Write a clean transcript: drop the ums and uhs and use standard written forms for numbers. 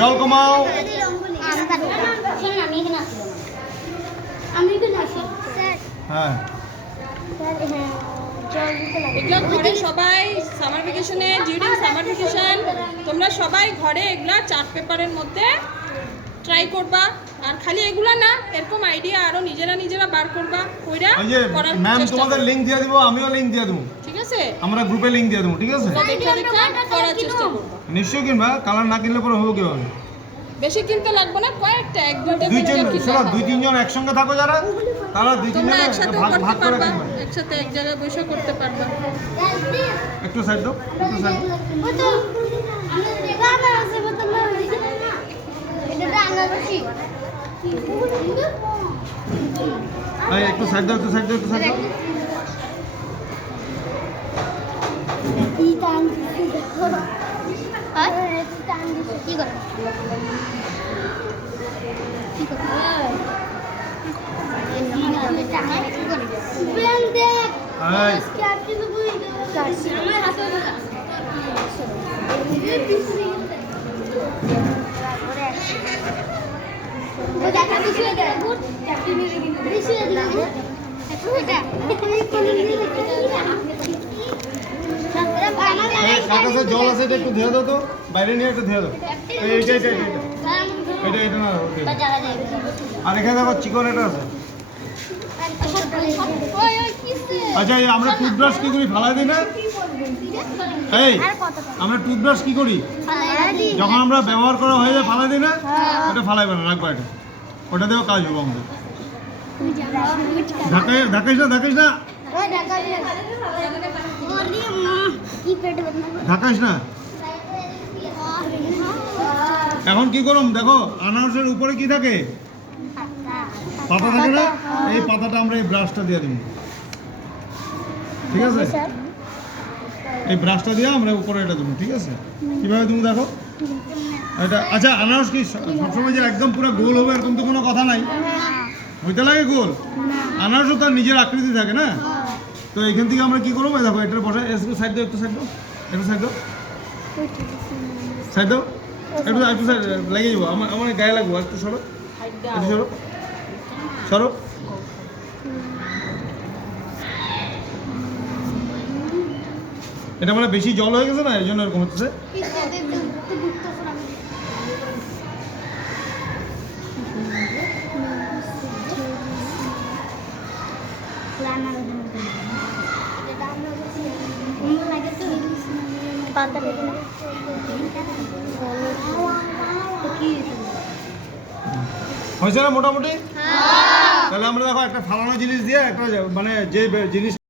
জল কমাও। হ্যাঁ এগুলো ঘরে সবাই সামার ভ্যাকেশনে, ডিউরিং সামার ভ্যাকেশন তোমরা সবাই ঘরে এগুলা চার্ট পেপারের মধ্যে ট্রাই করবা। আর খালি এগুলা না, এরকম আইডিয়া আরো নিজেরা বার করবা, কইরা করার ম্যাম চেষ্টা তোমাদের করবা। লিংক দিয়ে দিব, আমিও লিংক দিয়ে দেবো, ঠিক আছে? আমরা গ্রুপে লিংক দিয়ে দেবো, ঠিক আছে? দেখা করার চেষ্টা করবা। নিশ্চয়ই কিনবা, কালার না কিনলে পরে হবে কিভাবে? বেশি কিনতে লাগবে না, কয়েকটা এক দুইটা দুই কিনলে তিনজন একসঙ্গে থাকো যারা, তারা দুই তোমরা তিনজন একসাথে ভাগ করতে ভাগ করে পারবা, কিনবা। একসাথে এক জায়গায় বসে করতে পারবা। একটু সাইড দাও, একটু সাইড দাও। এই একটু সাইড দাও, একটু সাইড দাও, একটু সাইড দাও। কাছে জল আছে, এটা একটু ধুয়ে দাও তো, বাইরে নিয়ে একটু ধুয়ে দাও। এটা না, আর এখানে দেখো চিকন এটা আছে। আচ্ছা, এই আমরা টুথব্রাশ কি করি, ফালাই দিই না? এই আমরা টুথব্রাশ কি করি, যখন আমরা ব্যবহার করা হয়ে যায় ফালাই দিই না? ওটা ফালাইবে না, রাখবা এটা, ওটা দিয়েও কাজ হবে আমাদের। ঢাকাইস না, ঢাকাইস না, ঢাকাইস না। এখন কি করুম দেখো, আনারসের উপরে কি থাকে, পাতা থাকে না? এই পাতাটা আমরা এই ব্রাশটা দিয়ে দিব, ঠিক আছে? এই ব্রাশটা দিয়ে আমরা উপরে এটা দেবো, ঠিক আছে? কিভাবে তুমি দেখো এটা। আচ্ছা, আনারস কি সবসময় যে একদম পুরো গোল হবে এরকম তো কোনো কথা নাই, হইতে লাগে গোল। আনারসও তার নিজের আকৃতি থাকে না? তো এখান থেকে আমরা কি করবো, দেখো এটার বসায় সাইড দাও, একটু সাইড দাও, একটু সাইড দাও, সাইড দাও, একটু সাইড লেগে যাবো, আমার গায়ে লাগবো, একটু সরো, একটু সরো, সরো। এটা মানে বেশি জল হয়ে গেছে না, এই জন্য এরকম হচ্ছে। হয়েছে না মোটামুটি? তাহলে আমরা দেখো একটা ফালানো জিনিস দিয়ে একটা মানে যে জিনিস